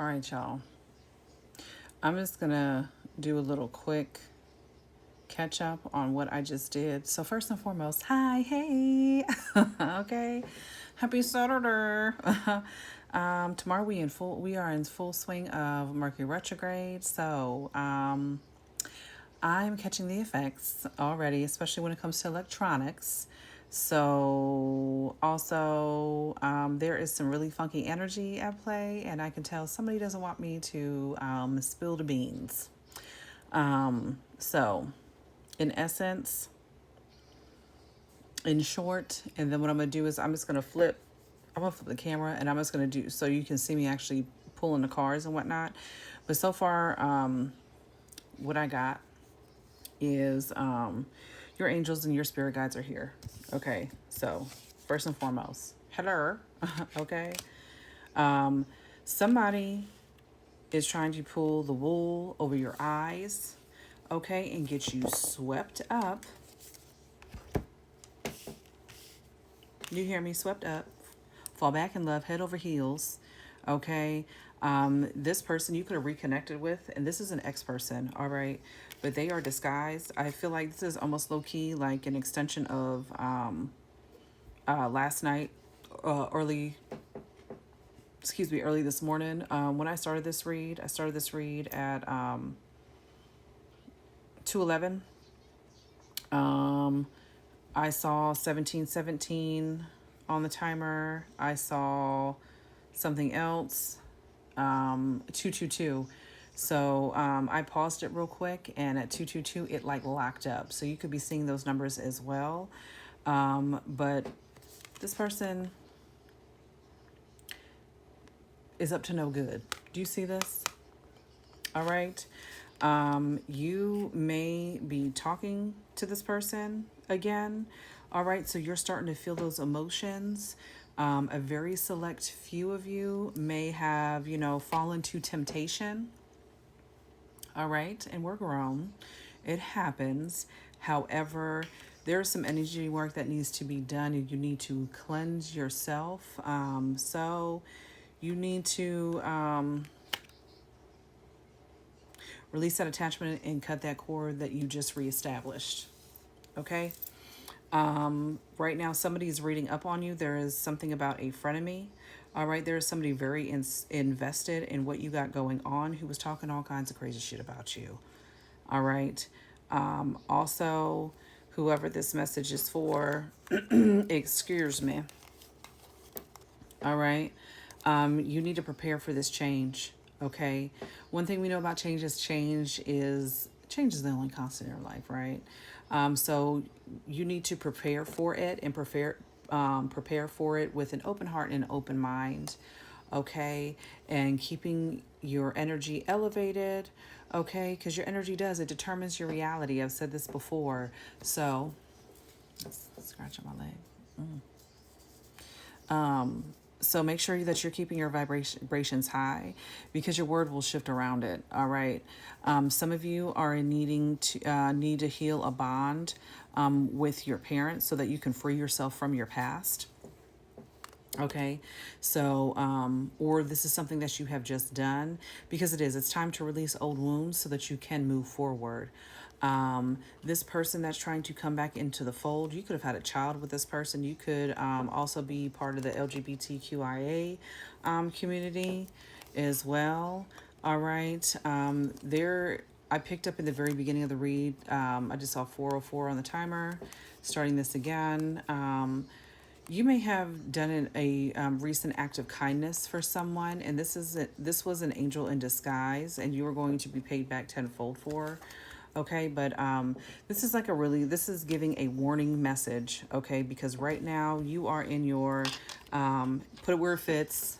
All right, y'all. I'm just going to do a little quick catch up on what I just did. So first and foremost, hi, hey. Okay. Happy Saturday. Tomorrow we are in full swing of Mercury retrograde. So, I'm catching the effects already, especially when it comes to electronics. So, also, there is some really funky energy at play, and I can tell somebody doesn't want me to spill the beans. So, in essence, in short, and then what I'm going to do is I'm going to flip the camera, and I'm just going to do so you can see me actually pulling the cars and whatnot. But so far, what I got is your angels and your spirit guides are here. Okay, so first and foremost, hello. Okay, somebody is trying to pull the wool over your eyes, okay, and get you swept up. You hear me? Swept up. Fall back in love, head over heels. Okay. This person you could have reconnected with, and this is an ex-person, all right, but they are disguised. I feel like this is almost low-key like an extension of last night, early this morning. When I started this read at 2:11. I saw 1717 on the timer. I saw something else, 222. So I paused it real quick, and at 222 it like locked up. So you could be seeing those numbers as well. But this person is up to no good. Do you see this? All right. You may be talking to this person again. All right. So you're starting to feel those emotions. A very select few of you may have, fallen to temptation. All right. And we're grown. It happens. However, there's some energy work that needs to be done, and you need to cleanse yourself. So you need to release that attachment and cut that cord that you just reestablished. Okay? Right now, somebody is reading up on you. There is something about a frenemy. All right, there is somebody very invested in what you got going on who was talking all kinds of crazy shit about you. All right. Also, whoever this message is for, excuse me. All right. You need to prepare for this change. Okay. One thing we know about change is the only constant in our life, right? So you need to prepare for it and prepare for it with an open heart and an open mind. Okay. And keeping your energy elevated. Okay. Because your energy it determines your reality. I've said this before. So, let's scratch on my leg. So make sure that you're keeping your vibrations high, because your word will shift around it. All right. Some of you are need to heal a bond with your parents so that you can free yourself from your past. Okay. So, or this is something that you have just done, because it's time to release old wounds so that you can move forward. This person that's trying to come back into the fold, you could have had a child with this person. You could also be part of the LGBTQIA community as well. All right. I picked up in the very beginning of the read, I just saw 404 on the timer. Starting this again. You may have done a recent act of kindness for someone, and this was an angel in disguise, and you are going to be paid back tenfold for. Okay, but this is giving a warning message. Okay, because right now you are in your put it where it fits,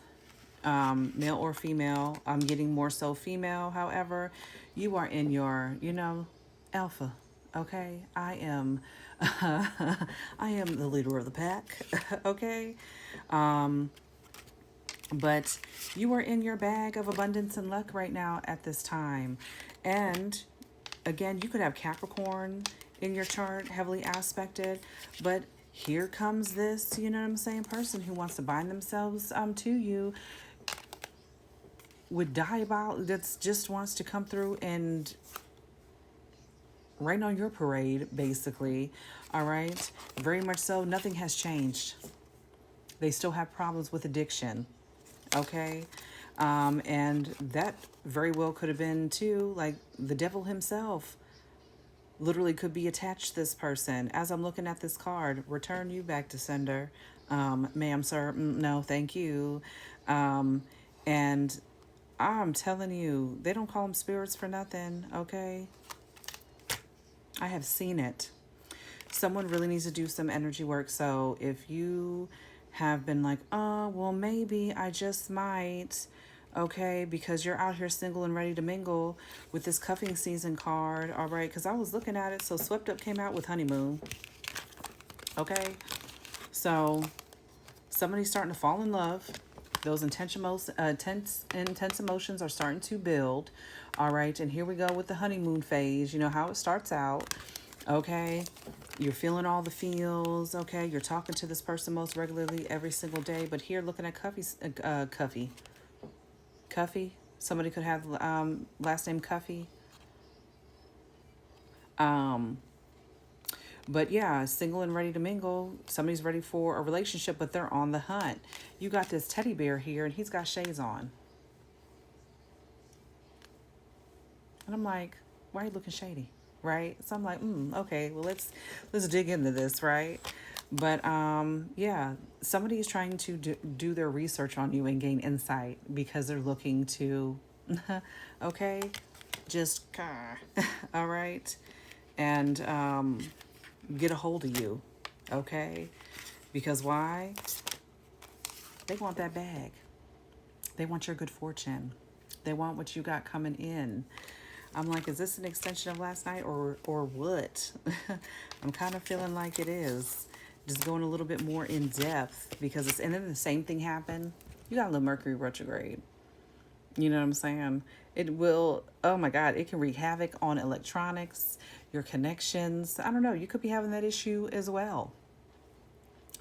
male or female. I'm getting more so female. However, you are in your alpha. Okay, I am the leader of the pack. Okay, but you are in your bag of abundance and luck right now at this time. And again, you could have Capricorn in your chart, heavily aspected, but here comes this, person who wants to bind themselves to you. with diabolical, that's just wants to come through and rain on your parade, basically. All right. Very much so. Nothing has changed. They still have problems with addiction. Okay. And that very well could have been too, like the devil himself literally could be attached to this person. As I'm looking at this card, return you back to sender. Ma'am, sir, no, thank you. And I'm telling you, they don't call them spirits for nothing, okay? I have seen it. Someone really needs to do some energy work. So if you have been like, oh, well, maybe I just might, okay, because you're out here single and ready to mingle with this cuffing season card, all right, because I was looking at it. So Swept Up came out with honeymoon, okay? So somebody's starting to fall in love. Those intense emotions are starting to build, all right? And here we go with the honeymoon phase. You know how it starts out, okay? You're feeling all the feels, okay? You're talking to this person most regularly every single day. But here, looking at Cuffy. Somebody could have last name Cuffy. But yeah, single and ready to mingle. Somebody's ready for a relationship, but they're on the hunt. You got this teddy bear here, and he's got shades on. And I'm like, why are you looking shady? Right? So I'm like, okay, well let's dig into this, right? But yeah, somebody is trying to do their research on you and gain insight because they're looking to, okay, just all right, and get a hold of you, okay? Because why? They want that bag. They want your good fortune. They want what you got coming in. I'm like, is this an extension of last night or what? I'm kind of feeling like it is. Just going a little bit more in depth because it's, and then the same thing happened. You got a little Mercury retrograde. You know what I'm saying? It will, oh my God, it can wreak havoc on electronics, your connections. I don't know. You could be having that issue as well.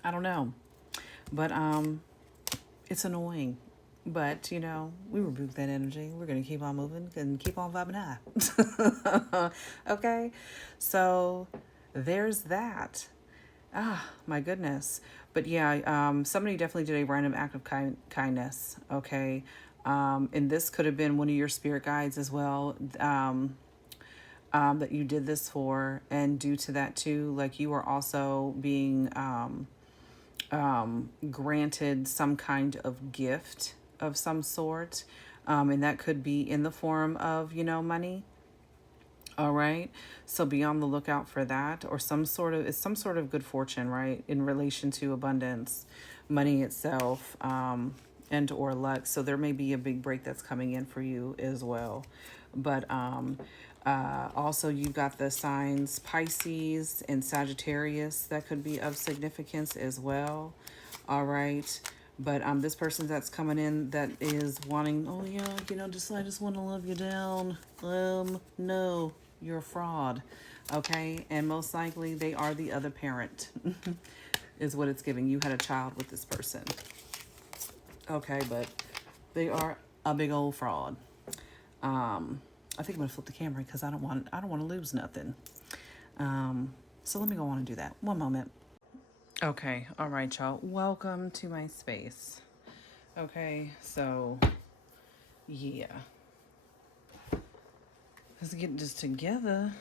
I don't know. But it's annoying. But, you know, we rebuke that energy. We're going to keep on moving and keep on vibing high. Okay? So there's that. Ah, my goodness. But yeah, somebody definitely did a random act of kindness. Okay? And this could have been one of your spirit guides as well. That you did this for. And due to that too, like you are also being granted some kind of gift of some sort. And that could be in the form of, you know, money. All right. So be on the lookout for that, or it's some sort of good fortune, right? In relation to abundance, money itself, and or luck. So there may be a big break that's coming in for you as well. But also you've got the signs Pisces and Sagittarius that could be of significance as well. All right. But this person that's coming in that is wanting, oh yeah, you know, I just want to love you down. No, you're a fraud. Okay, and most likely they are the other parent, is what it's giving. You had a child with this person. Okay, but they are a big old fraud. I think I'm gonna flip the camera because I don't want to lose nothing. So let me go on and do that. One moment. Okay, all right, y'all. Welcome to my space. Okay, so yeah, let's get this together.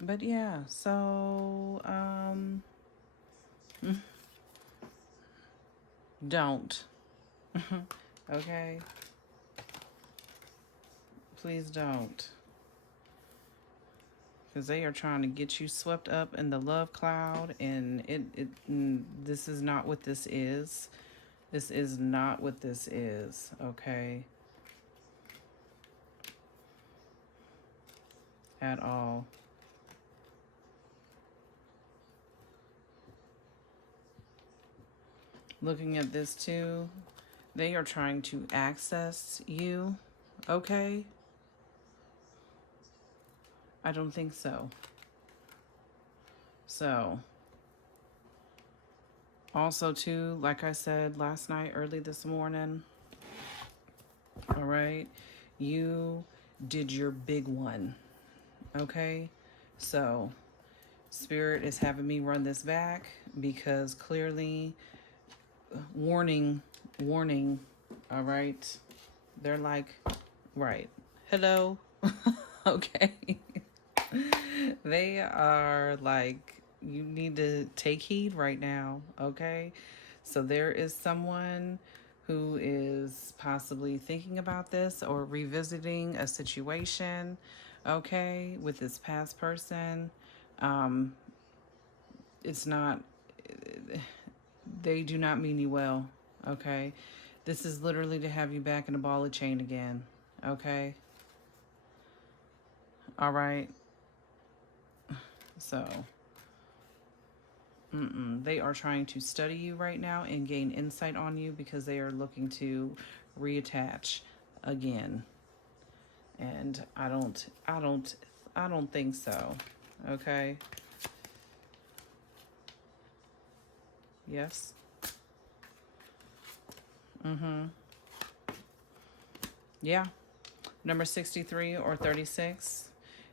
But yeah, so don't. Okay, please don't, because they are trying to get you swept up in the love cloud, and this is not what this is. This is not what this is, okay? At all. Looking at this too, they are trying to access you, okay? I don't think so. So, also too, like I said last night, early this morning, All right. You did your big one. Okay. So Spirit is having me run this back because clearly, warning, warning. All right. They're like, right. Hello. Okay. They are like, you need to take heed right now. Okay. So there is someone who is possibly thinking about this or revisiting a situation, okay, with this past person. Um, it's not, they do not mean you well, okay? This is literally to have you back in a ball of chain again, okay? All right. So, they are trying to study you right now and gain insight on you because they are looking to reattach again. And I don't think so. Okay. Yes. Yeah. Number 63 or 36.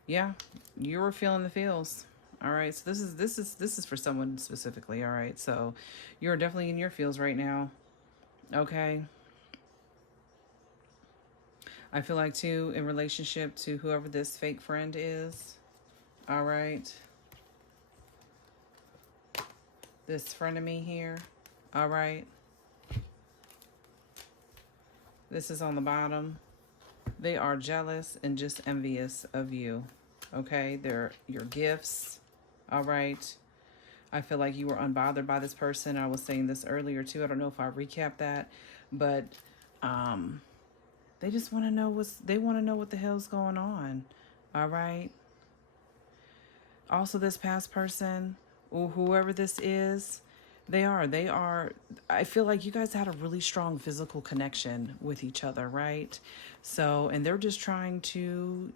Yeah, you were feeling the feels. All right. So this is for someone specifically, all right? So you're definitely in your feels right now. Okay. I feel like too in relationship to whoever this fake friend is. All right. This frenemy here. All right. This is on the bottom. They are jealous and just envious of you. Okay, they're your gifts. All right. I feel like you were unbothered by this person. I was saying this earlier too. I don't know if I recapped that, but they just want to know what the hell's going on. All right. Also, this past person or whoever this is, they are, I feel like you guys had a really strong physical connection with each other, right? So, and they're just trying to,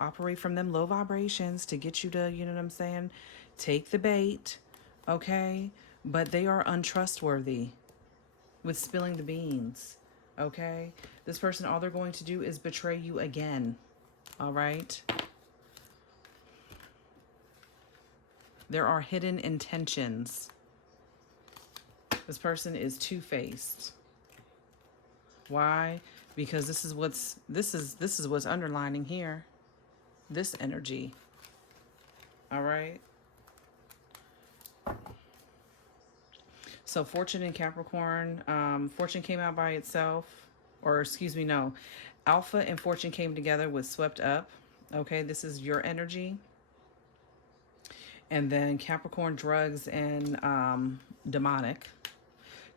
operate from them low vibrations to get you to, you know what I'm saying? Take the bait, okay? But they are untrustworthy with spilling the beans, okay? This person, all they're going to do is betray you again, all right? There are hidden intentions. This person is two-faced. Why? Because this is what's underlining here. This energy. All right. So Fortune in Capricorn, Fortune came out by itself, or excuse me, no. Alpha and Fortune came together with Swept Up. Okay, this is your energy. And then Capricorn, Drugs, and Demonic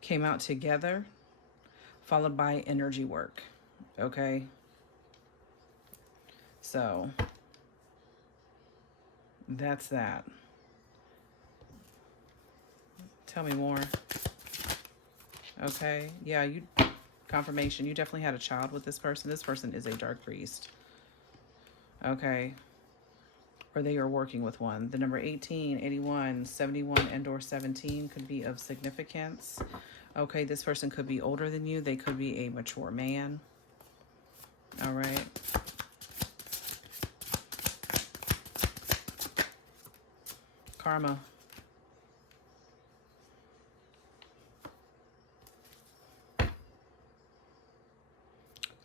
came out together, followed by Energy Work. Okay. So that's that. Tell me more. Okay. Yeah, confirmation. You definitely had a child with this person. This person is a dark priest. Okay. Or they are working with one. The number 18, 81, 71, and or 17 could be of significance. Okay, this person could be older than you. They could be a mature man. All right. Karma.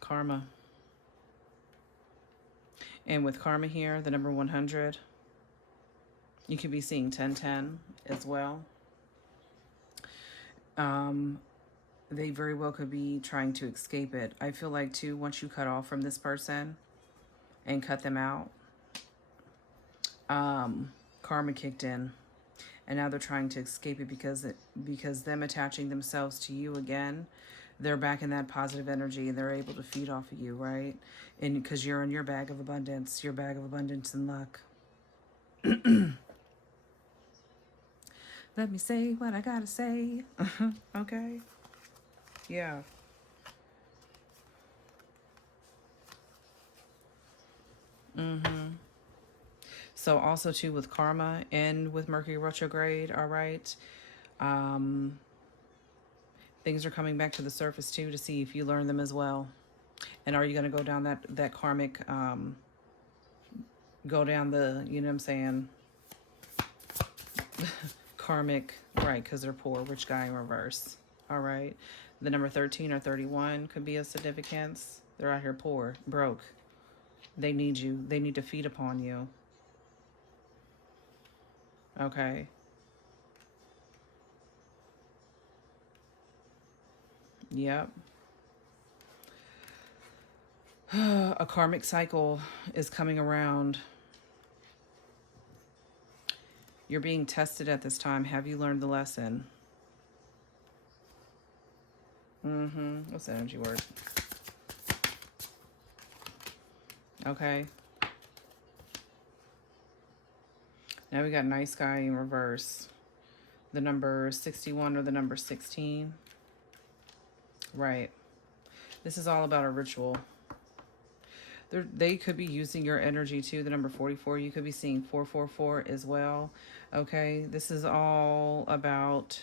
Karma. And with karma here, the number 100, you could be seeing 1010 as well. They very well could be trying to escape it. I feel like too, once you cut off from this person and cut them out, karma kicked in. And now they're trying to escape it because them attaching themselves to you again, they're back in that positive energy and they're able to feed off of you, right? And because you're in your bag of abundance and luck. Let me say what I gotta say. Okay. Yeah. So also too with karma and with Mercury retrograde, all right. Things are coming back to the surface too to see if you learn them as well. And are you going to go down that karmic, go down the, you know what I'm saying, karmic, right, because they're poor, rich guy in reverse. All right. The number 13 or 31 could be a significance. They're out here poor, broke. They need you. They need to feed upon you. Okay. Yep. A karmic cycle is coming around. You're being tested at this time. Have you learned the lesson? What's the energy word? Okay. Now we got nice guy in reverse. The number 61 or the number 16. Right. This is all about a ritual. They could be using your energy too. The number 44, you could be seeing 444 as well. Okay. This is all about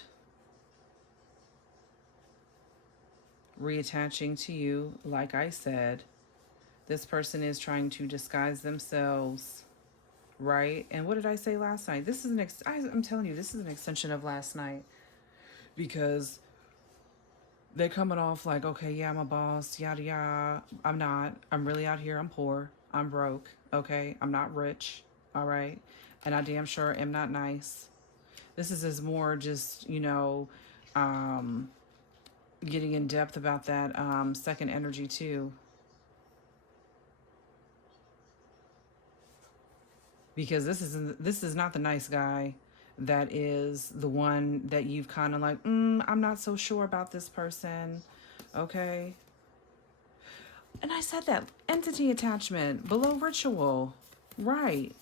reattaching to you. Like I said, this person is trying to disguise themselves, right? And what did I say last night? This is I'm telling you, this is an extension of last night, because they're coming off like, okay, yeah, I'm a boss, yada yada. I'm not. I'm really out here. I'm poor. I'm broke. Okay, I'm not rich. All right, and I damn sure am not nice. This is more just, you know, getting in depth about that second energy too. Because this is not the nice guy that is the one that you've kind of like, I'm not so sure about this person. Okay. And I said that entity attachment below ritual. Right.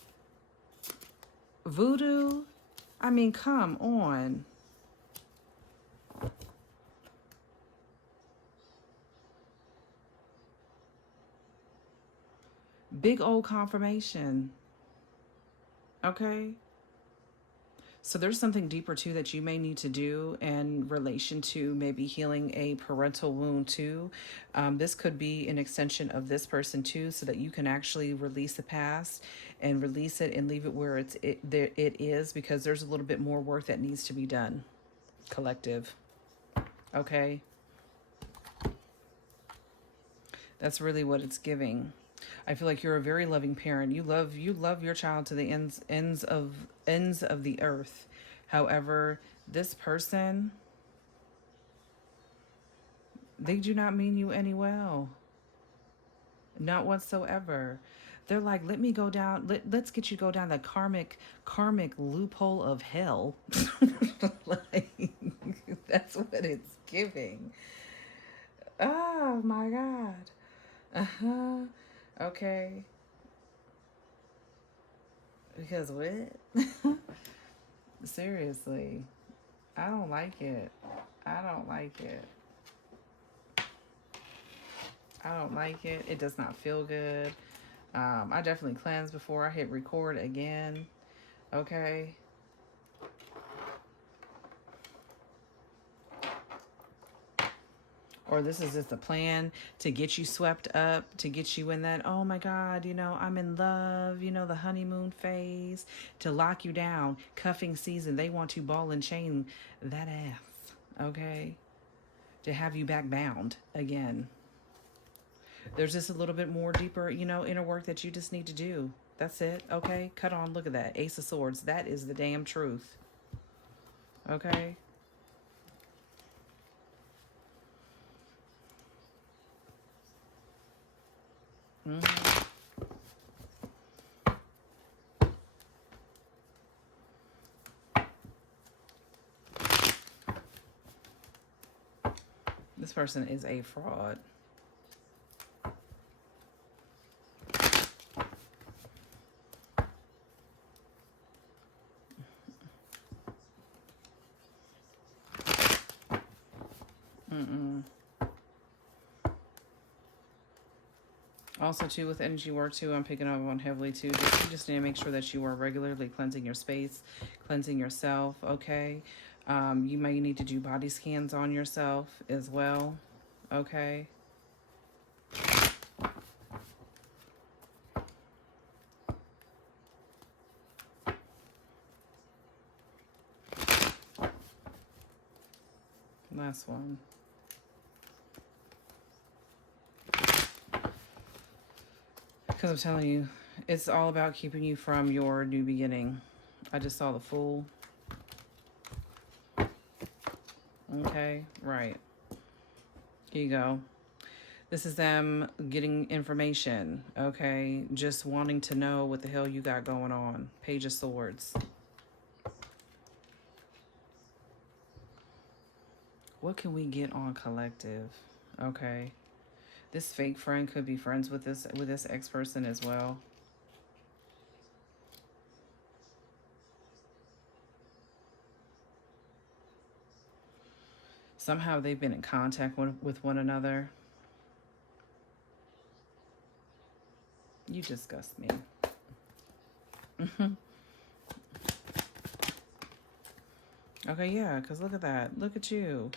Voodoo. I mean, come on. Big old confirmation. Okay. So there's something deeper too that you may need to do in relation to maybe healing a parental wound too. This could be an extension of this person too, so that you can actually release the past and release it and leave it where it is, because there's a little bit more work that needs to be done. Collective. Okay. That's really what it's giving. I feel like you're a very loving parent. You love your child to the ends of the earth. However, this person, they do not mean you any well. Not whatsoever. They're like, let me go down, let's get you to go down the karmic loophole of hell. Like, that's what it's giving. Oh my God. Uh-huh. Okay. Because what? Seriously. I don't like it. I don't like it. I don't like it. It does not feel good. I definitely cleansed before I hit record again. Okay. Or this is just a plan to get you swept up, to get you in that, oh my God, you know, I'm in love, you know, the honeymoon phase, to lock you down, cuffing season. They want to ball and chain that ass, okay? To have you back bound again. There's just a little bit more deeper, you know, inner work that you just need to do. That's it, okay? Cut on, look at that. Ace of Swords. That is the damn truth. Okay? This person is a fraud. Also, too, with energy work, too, I'm picking up on heavily, too. You just need to make sure that you are regularly cleansing your space, cleansing yourself, okay? You may need to do body scans on yourself as well, okay? Last one. Because I'm telling you, it's all about keeping you from your new beginning. I just saw the Fool. Okay, right. Here you go. This is them getting information, okay? Just wanting to know what the hell you got going on. Page of Swords. What can we get on collective? Okay. This fake friend could be friends with this ex-person as well. Somehow they've been in contact with one another. You disgust me. Okay, yeah, because look at that. Look at you.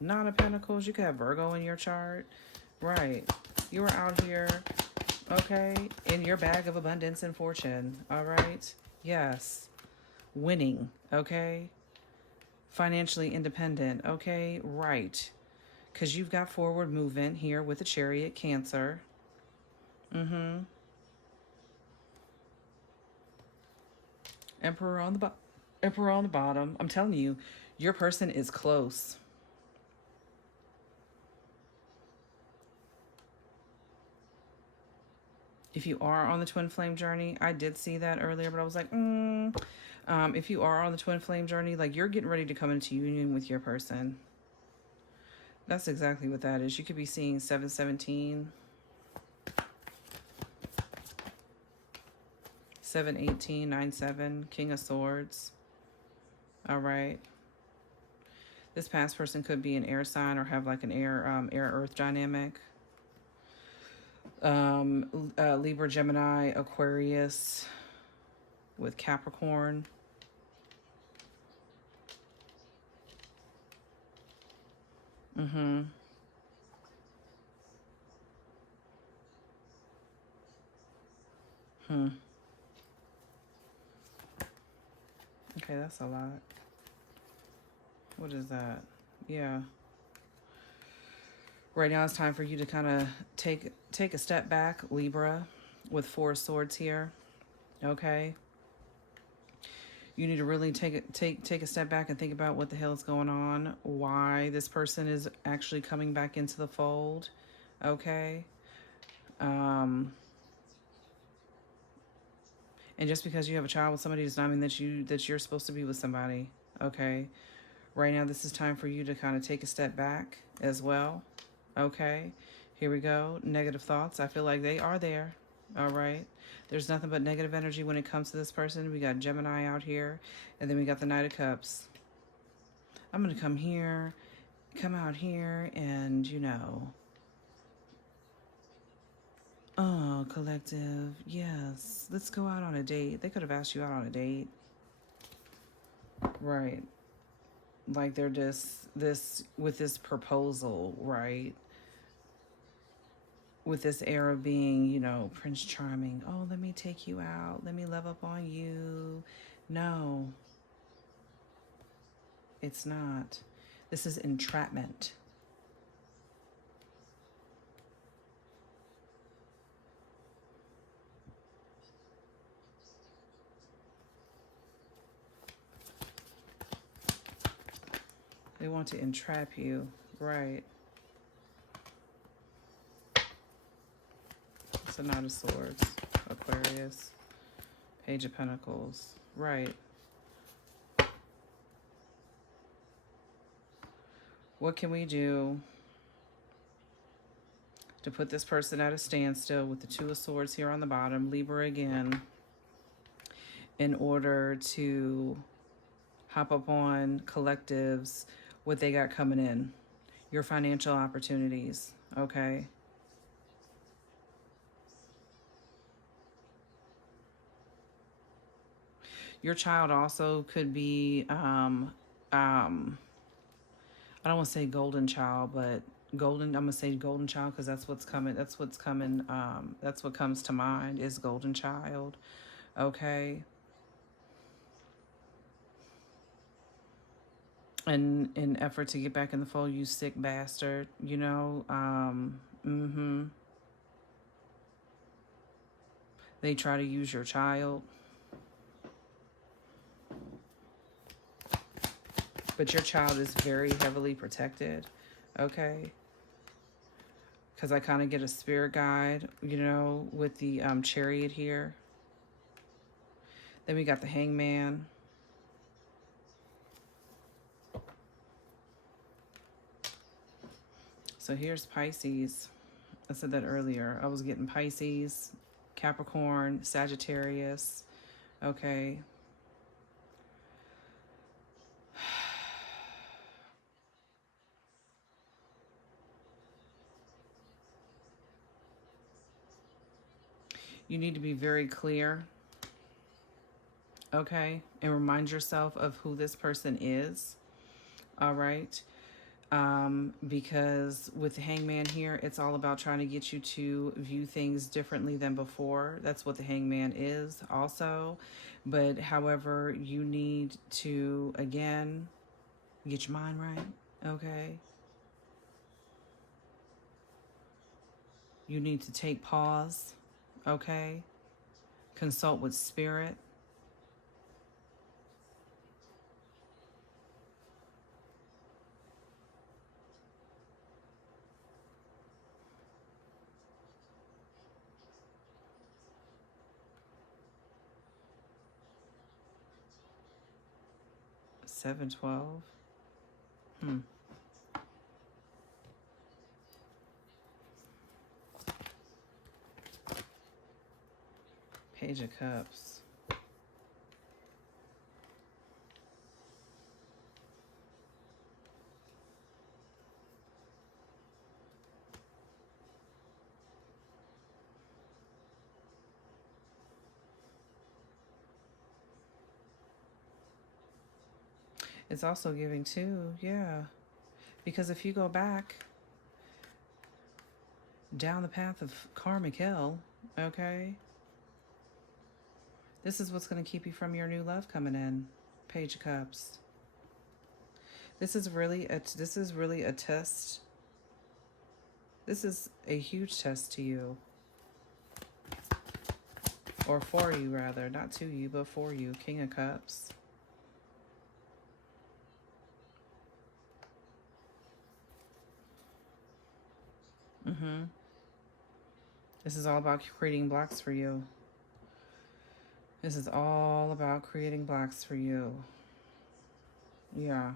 Nine of Pentacles. You could have Virgo in your chart. Right. You were out here, okay, in your bag of abundance and fortune. All right. Yes. Winning. Okay. Financially independent. Okay. Right. Because you've got forward movement here with the Chariot, Cancer. Mm-hmm. Emperor on the bottom. I'm telling you, your person is close. If you are on the twin flame journey, I did see that earlier, but I was like, if you are on the twin flame journey, like you're getting ready to come into union with your person. That's exactly what that is. You could be seeing 717, 718, 97, King of Swords. All right. This past person could be an air sign or have like an air earth dynamic. Libra, Gemini, Aquarius with Capricorn. Mm-hmm. Okay, that's a lot. What is that? Yeah. Right now it's time for you to kind of take a step back, Libra, with 4 swords here. Okay. You need to really take a step back and think about what the hell is going on, why this person is actually coming back into the fold. Okay. And just because you have a child with somebody does not mean that you're supposed to be with somebody. Okay. Right now this is time for you to kind of take a step back as well. Okay. Here we go. Negative thoughts. I feel like they are there. All right. There's nothing but negative energy when it comes to this person. We got Gemini out here. And then we got the Knight of Cups. I'm going to come out here and, oh, collective. Yes. Let's go out on a date. They could have asked you out on a date. Right. Like they're just with this proposal, right? With this air of being, Prince Charming. Oh, let me take you out. Let me love up on you. No, it's not. This is entrapment. They want to entrap you, right? It's a Knight of Swords, Aquarius, Page of Pentacles, right? What can we do to put this person at a standstill with the 2 of Swords here on the bottom, Libra again, in order to hop up on collectives, what they got coming in, your financial opportunities, okay? Your child also could be, I don't want to say golden child, but I'm going to say golden child because that's what's coming. That's what's coming. That's what comes to mind is golden child. Okay. And in effort to get back in the fold, you sick bastard, you know. They try to use your child. But your child is very heavily protected, okay? Because I kind of get a spirit guide, you know, with the chariot here. Then we got the hangman. So here's Pisces. I said that earlier. I was getting Pisces, Capricorn, Sagittarius. Okay. You need to be very clear. Okay. And remind yourself of who this person is. All right. Because with the hangman here, it's all about trying to get you to view things differently than before. That's what the hangman is also. But however, you need to, again, get your mind right. Okay. You need to take pause. Okay. Consult with spirit. $712. Page of Cups. It's also giving too, yeah. Because if you go back down the path of karmic hell, okay, this is what's going to keep you from your new love coming in. Page of Cups. This is really a test. This is a huge test to you. Or for you, rather. Not to you, but for you. King of Cups. This is all about creating blocks for you. This is all about creating blocks for you. Yeah.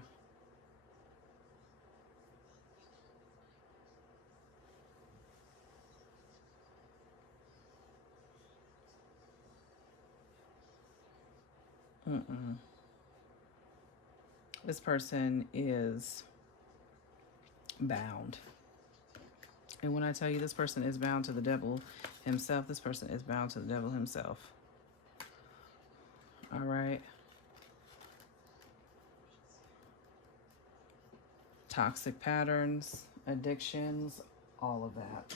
This person is bound. And when I tell you this person is bound to the devil himself, this person is bound to the devil himself. All right. Toxic patterns, addictions, all of that.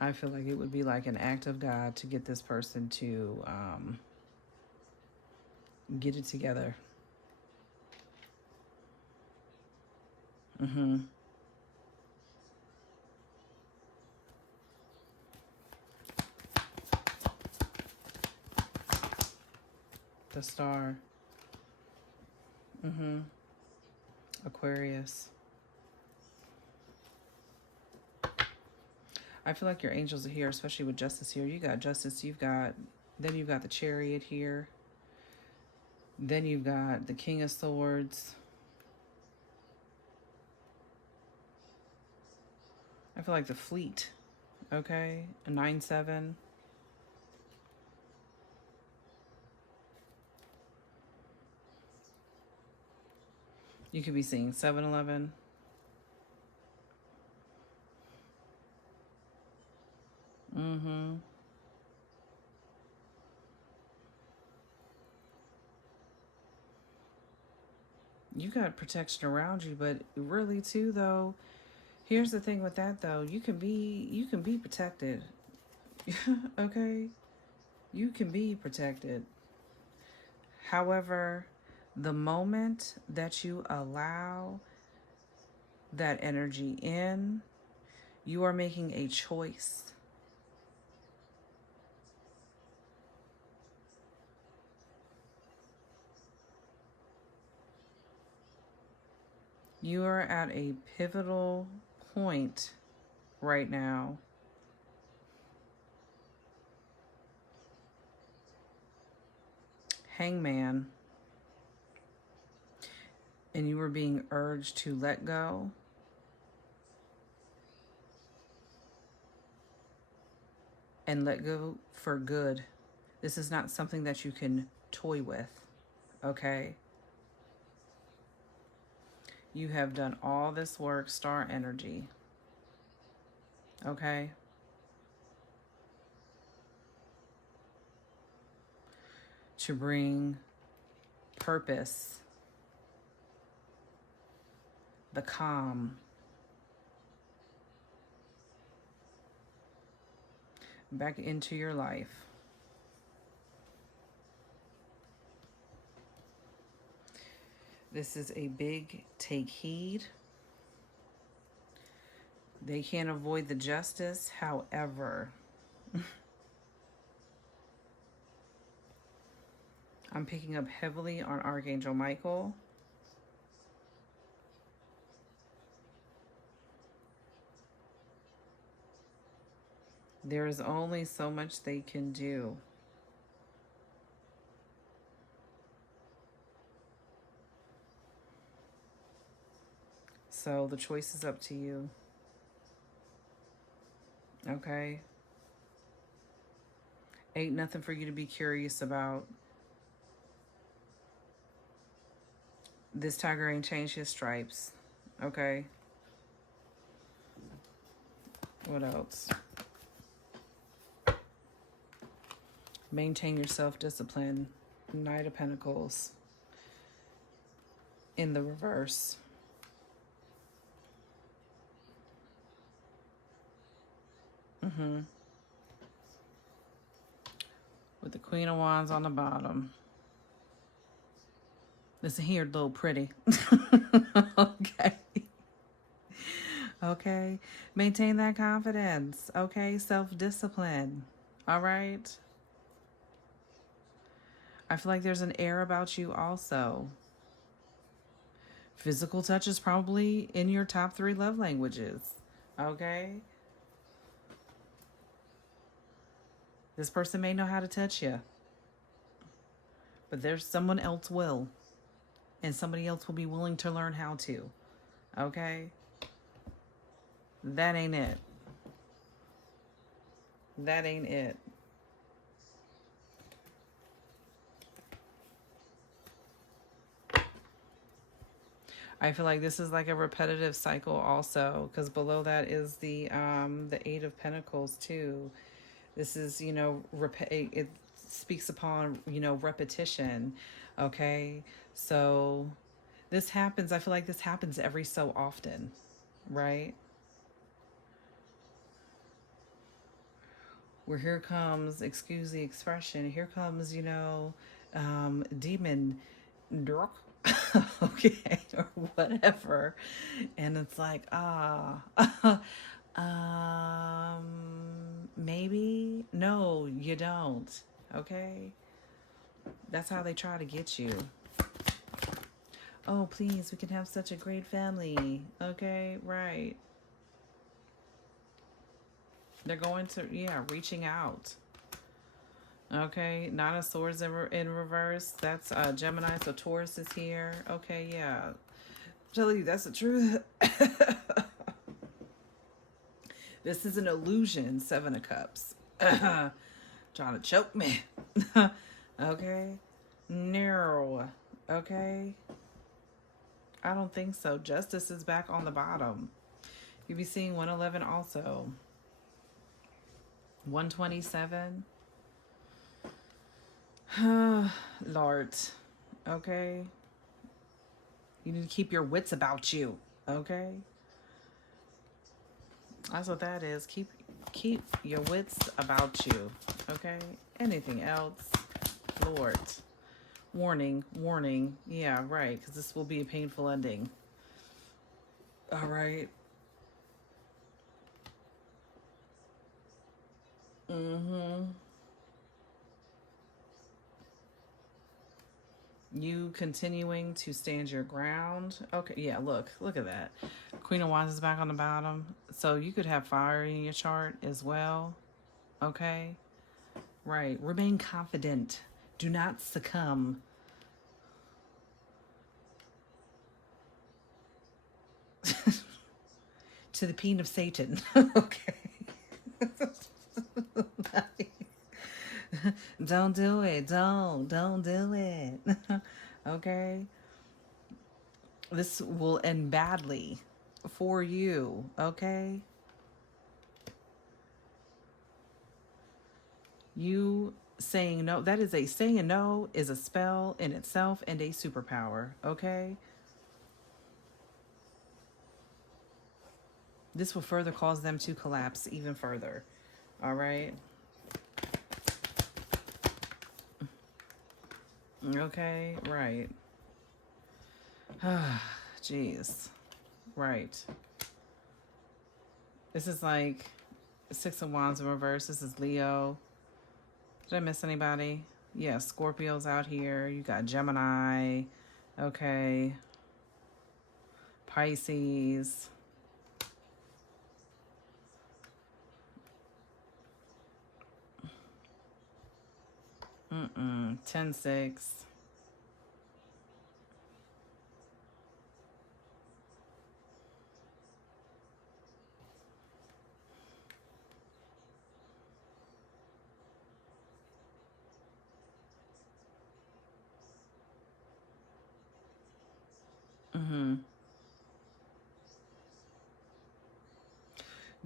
I feel like it would be like an act of God to get this person to get it together. The Star. Aquarius. I feel like your angels are here, especially with Justice here. You got Justice, then you've got the Chariot here. Then you've got the King of Swords. I feel like the Fleet, okay? A 9-7. You could be seeing 7-11. You got protection around you, but really too though, here's the thing with that though, you can be protected. Okay? You can be protected. However, the moment that you allow that energy in, you are making a choice. You are at a pivotal point right now. Hangman. And you were being urged to let go. And let go for good. This is not something that you can toy with, okay? You have done all this work, star energy, okay? To bring purpose, the calm, back into your life. This is a big take heed. They can't avoid the justice. However, I'm picking up heavily on Archangel Michael. There is only so much they can do. So the choice is up to you. Okay? Ain't nothing for you to be curious about. This tiger ain't changed his stripes. Okay? What else? Maintain your self-discipline. Knight of Pentacles. In the reverse. With the Queen of Wands on the bottom. Listen here, little pretty. Okay. Okay. Maintain that confidence. Okay. Self-discipline. All right. I feel like there's an air about you also. Physical touch is probably in your top 3 love languages. Okay. This person may know how to touch you, but there's someone else will, and somebody else will be willing to learn how to. Okay? That ain't it. That ain't it. I feel like this is like a repetitive cycle also, because below that is the 8 of Pentacles too. This is, you know, it speaks upon, you know, repetition. Okay. So this happens. I feel like this happens every so often, right? Where here comes, excuse the expression, here comes, you know, demon dork. Okay, or whatever. And it's like, maybe no, you don't. Okay, that's how they try to get you. Oh, please, we can have such a great family. Okay, right. They're going to, yeah, reaching out. Okay, Nine of Swords in reverse. That's Gemini, so Taurus is here. Okay, yeah. Tell you, that's the truth. This is an illusion, 7 of Cups. Trying to choke me. Okay. No. Okay. I don't think so. Justice is back on the bottom. You'll be seeing 111 also. 127. Lord. Okay. You need to keep your wits about you. Okay. That's what that is. Keep your wits about you. Okay. Anything else? Lord. Warning, warning. Yeah, right, because this will be a painful ending. All right. You continuing to stand your ground. Okay, yeah, look at that. Queen of Wands is back on the bottom. So you could have fire in your chart as well. Okay? Right. Remain confident. Do not succumb to the pain of Satan. Okay. Don't do it. Don't do it. Okay? This will end badly for you. Okay? You saying no, that is a saying no is a spell in itself and a superpower. Okay? This will further cause them to collapse even further. All right? Okay, right. Jeez. Right. This is like Six of Wands in reverse. This is Leo. Did I miss anybody? Yeah, Scorpio's out here. You got Gemini. Okay. Pisces. 10-6.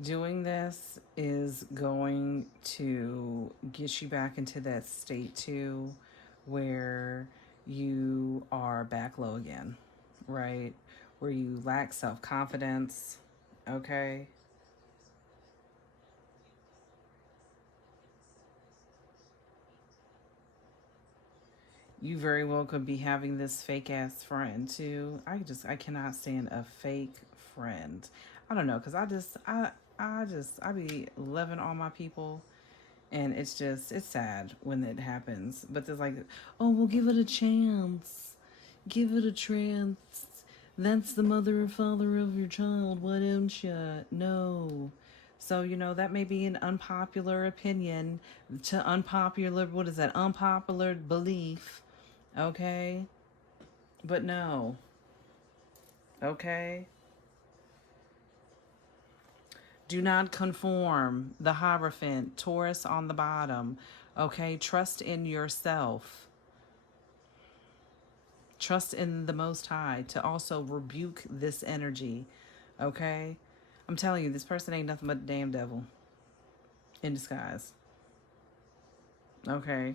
Doing this is going to get you back into that state too, where you are back low again, right? Where you lack self-confidence, okay? You very well could be having this fake ass friend too. I cannot stand a fake friend. I don't know, cause I be loving all my people, and it's sad when it happens. But there's like, oh, we'll give it a chance, give it a chance. That's the mother and father of your child. Why don't you? No. So, that may be an unpopular opinion to unpopular, what is that? Unpopular belief. Okay? But no. Okay? Do not conform. The Hierophant, Taurus on the bottom. Okay? Trust in yourself. Trust in the Most High to also rebuke this energy. Okay? I'm telling you, this person ain't nothing but the damn devil in disguise. Okay?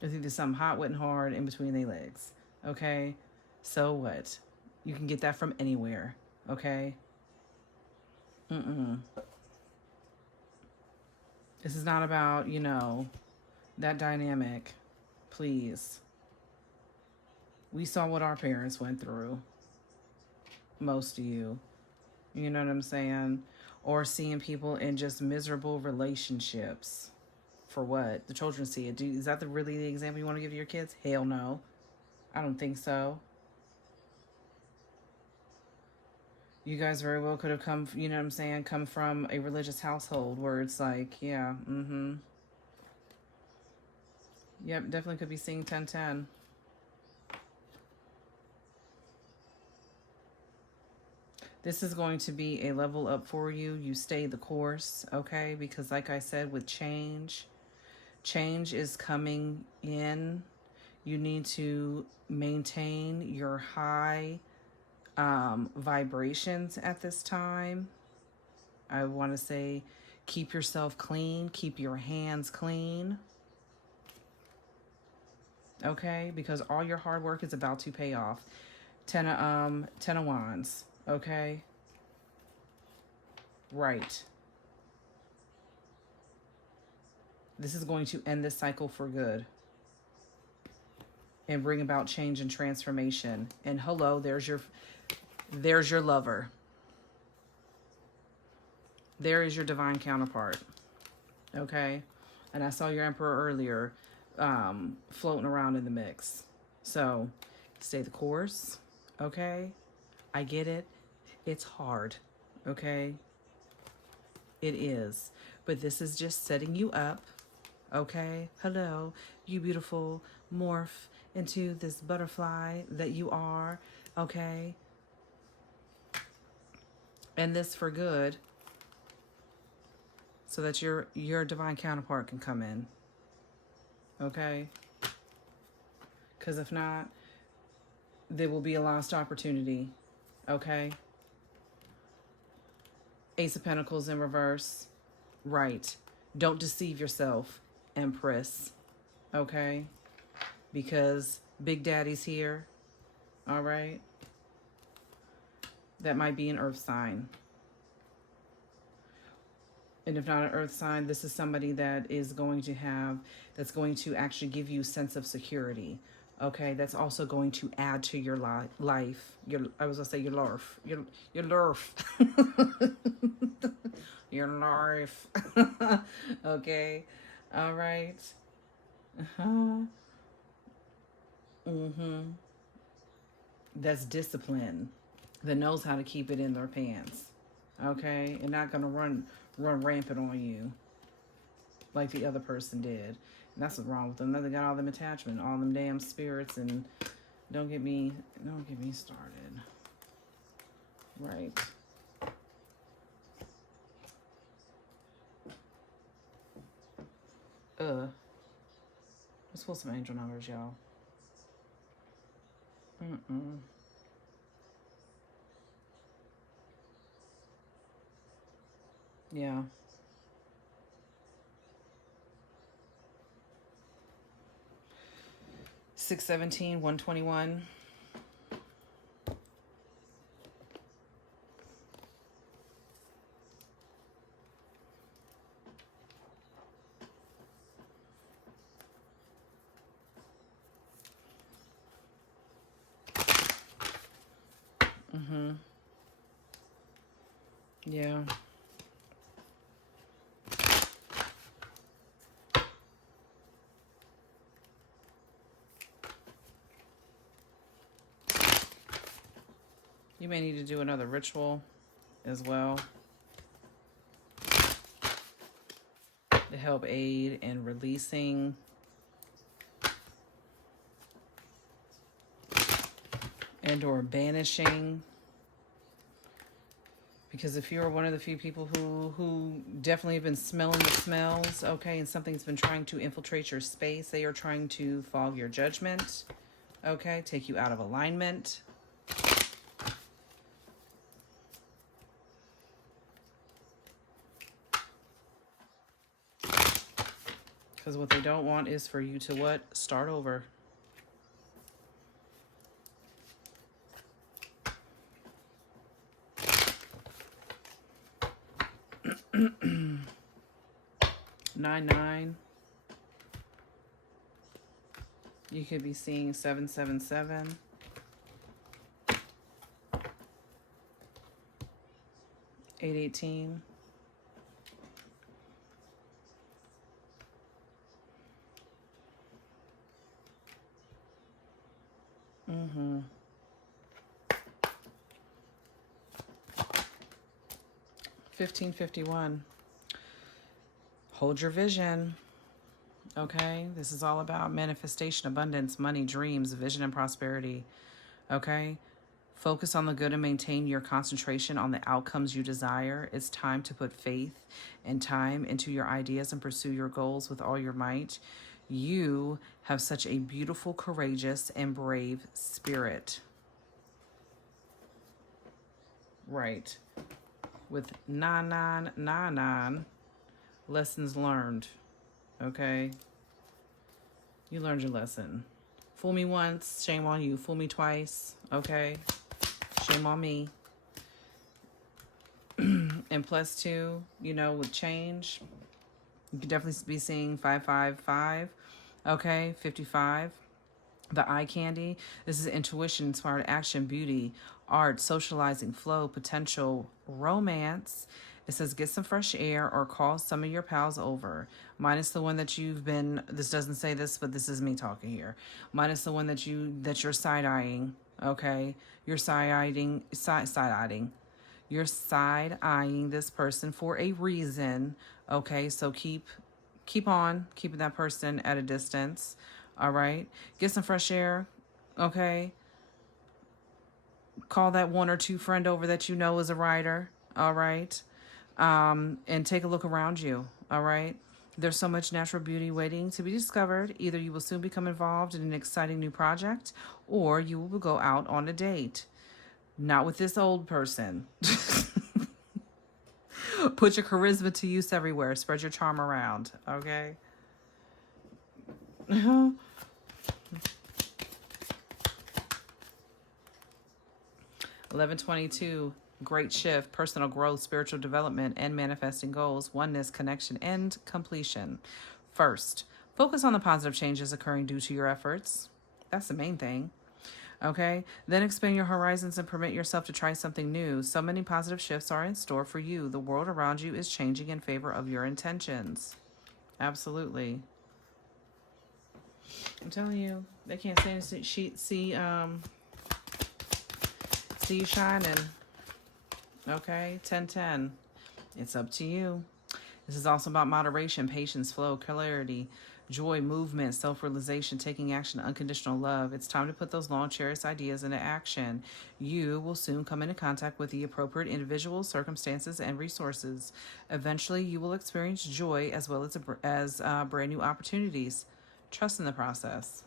It's either something hot, wet, and hard in between their legs. Okay? So what? You can get that from anywhere. Okay? This is not about, that dynamic. Please. We saw what our parents went through. Most of you. You know what I'm saying? Or seeing people in just miserable relationships. For what? The children see it. Is that really the example you want to give to your kids? Hell no. I don't think so. You guys very well could have come, you know what I'm saying, come from a religious household where it's like, yeah, Yep, definitely could be seeing 10-10. This is going to be a level up for you. You stay the course, okay? Because like I said, with change is coming in. You need to maintain your high vibrations at this time. I want to say keep yourself clean. Keep your hands clean. Okay? Because all your hard work is about to pay off. Ten of Wands. Okay? Right. This is going to end this cycle for good. and bring about change and transformation. And hello, there's your lover. There is your divine counterpart. Okay? And I saw your emperor earlier floating around in the mix. So stay the course. Okay? I get it. It's hard. Okay? It is. But this is just setting you up. Okay? Hello, you beautiful morph into this butterfly that you are. Okay? And this for good, so that your divine counterpart can come in. Okay? Because if not, there will be a lost opportunity. Okay? Ace of Pentacles in reverse. Right. Don't deceive yourself, Empress. Okay? Because Big Daddy's here. All right? That might be an earth sign. And if not an earth sign, this is somebody that is going to that's going to actually give you a sense of security. Okay, that's also going to add to your life. I was gonna say your life. Your life. Your life. Okay, all right. That's discipline. That knows how to keep it in their pants. Okay, and not gonna run rampant on you like the other person did. And that's what's wrong with them. They got all them attachment, all them damn spirits, and don't get me started. Right. Let's pull some angel numbers, y'all. Yeah. 617, 121. Yeah. You may need to do another ritual as well to help aid in releasing and or banishing. Because if you're one of the few people who definitely have been smelling the smells, okay, and something's been trying to infiltrate your space, they are trying to fog your judgment, okay, take you out of alignment. Because what they don't want is for you to what? Start over. Nine. You could be seeing 777. Eight 18. Mm-hmm. 1551. Hold your vision. Okay, this is all about manifestation, abundance, money, dreams, vision, and prosperity. Okay, focus on the good and maintain your concentration on the outcomes you desire. It's time to put faith and time into your ideas and pursue your goals with all your might. You have such a beautiful, courageous, and brave spirit. Right. With 9999 lessons learned. Okay? You learned your lesson. Fool me once, shame on you. Fool me twice, okay? Shame on me. And +2, you know, with change, you could definitely be seeing 555, okay? 55. The eye candy, this is intuition, inspired action, beauty, art, socializing, flow, potential, romance. It says get some fresh air or call some of your pals over. Minus the one that you've been, this doesn't say this, but this is me talking here. Minus the one that you're side eyeing, okay? You're side eyeing. You're side eyeing this person for a reason, okay? So keep on keeping that person at a distance. All right. Get some fresh air. Okay. Call that one or two friend over that you know is a writer. All right. And take a look around you. All right. There's so much natural beauty waiting to be discovered. Either you will soon become involved in an exciting new project, or you will go out on a date. Not with this old person. Put your charisma to use everywhere. Spread your charm around. Okay. 1122, great shift, personal growth, spiritual development, and manifesting goals, oneness, connection, and completion. First, focus on the positive changes occurring due to your efforts. That's the main thing. Okay? Then expand your horizons and permit yourself to try something new. So many positive shifts are in store for you. The world around you is changing in favor of your intentions. Absolutely. I'm telling you, they can't see you shining. Okay, 1010. It's up to you. This is also about moderation, patience, flow, clarity, joy, movement, self-realization, taking action, unconditional love. It's time to put those long cherished ideas into action. You will soon come into contact with the appropriate individuals, circumstances, and resources. Eventually, you will experience joy as well as brand new opportunities. Trust in the process.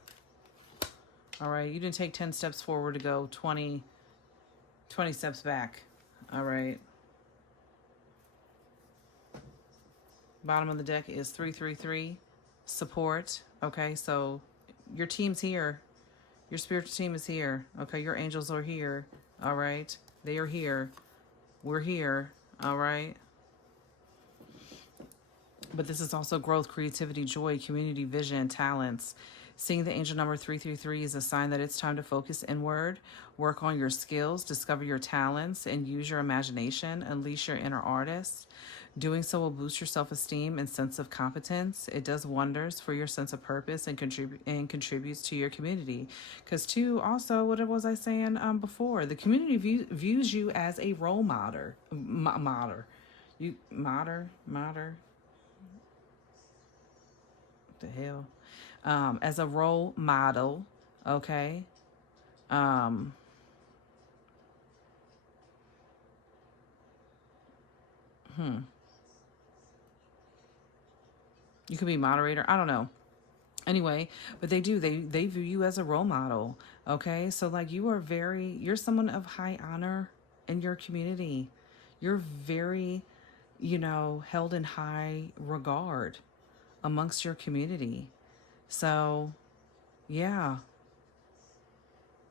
All right, you didn't take 10 steps forward to go 20 steps back. All right. Bottom of the deck is 333, support. Okay, so your team's here. Your spiritual team is here. Okay, your angels are here. All right. They are here. We're here. All right. But this is also growth, creativity, joy, community, vision, talents. Seeing the angel number 333 is a sign that it's time to focus inward, work on your skills, discover your talents, and use your imagination, unleash your inner artist. Doing so will boost your self-esteem and sense of competence. It does wonders for your sense of purpose and contributes to your community. Because too, also, what was I saying before? The community views you as a role model. Modder. The hell, as a role model. Okay. You could be moderator, I don't know. Anyway, but they view you as a role model. Okay, so like you're someone of high honor in your community. You're very, held in high regard amongst your community. So yeah,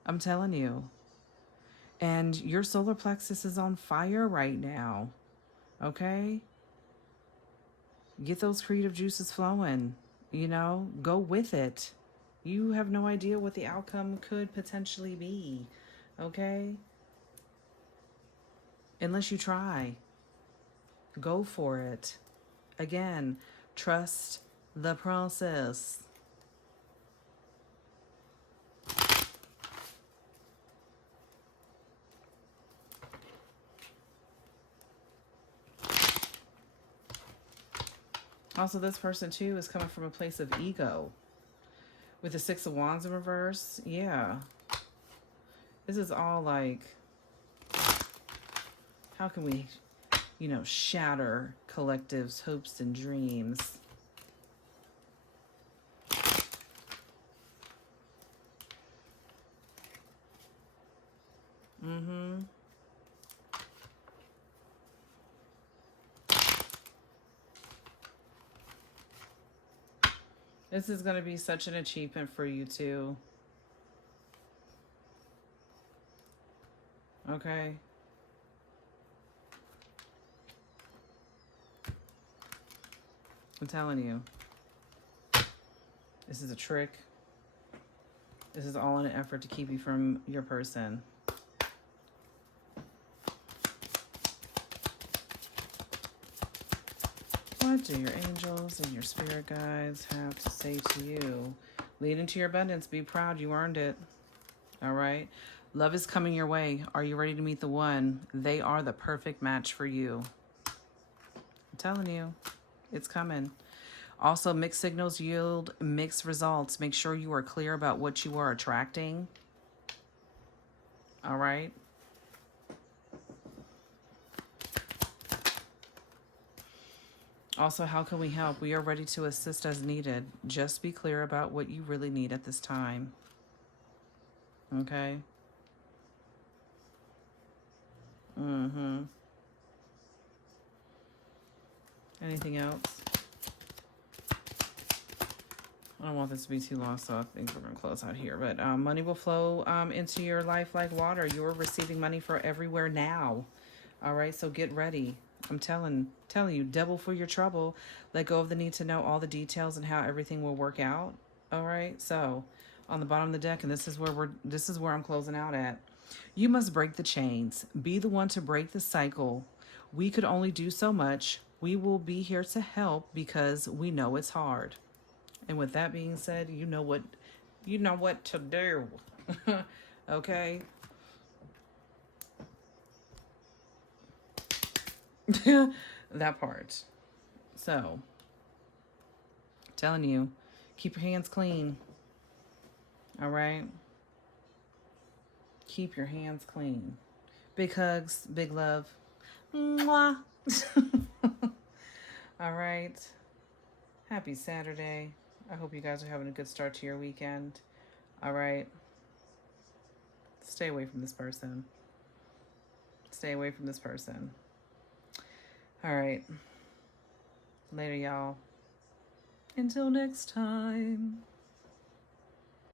I'm telling you. And your solar plexus is on fire right now. Okay? Get those creative juices flowing. Go with it. You have no idea what the outcome could potentially be. Okay? Unless you try. Go for it. Again, trust the process. Also, this person too is coming from a place of ego. With the Six of Wands in reverse, yeah. This is all like, how can we, shatter collectives' hopes and dreams? This is going to be such an achievement for you too. Okay. I'm telling you. This is a trick. This is all in an effort to keep you from your person. What do your angels and your spirit guides have to say to you? Lead into your abundance. Be proud. You earned it. All right. Love is coming your way. Are you ready to meet the one? They are the perfect match for you. I'm telling you, it's coming. Also, mixed signals yield mixed results. Make sure you are clear about what you are attracting. All right. Also, how can we help? We are ready to assist as needed. Just be clear about what you really need at this time. Okay? Anything else? I don't want this to be too long, so I think we're going to close out here. But money will flow into your life like water. You're receiving money for everywhere now. All right, so get ready. I'm telling you, double for your trouble. Let go of the need to know all the details and how everything will work out. All right, so on the bottom of the deck, and this is where I'm closing out at. You must break the chains. Be the one to break the cycle. We could only do so much. We will be here to help because we know it's hard. And with that being said, you know what to do. Okay? That part. So, telling you, keep your hands clean. All right? Keep your hands clean. Big hugs, big love. Mwah. All right. Happy Saturday. I hope you guys are having a good start to your weekend. All right. Stay away from this person. Stay away from this person. All right. Later, y'all. Until next time.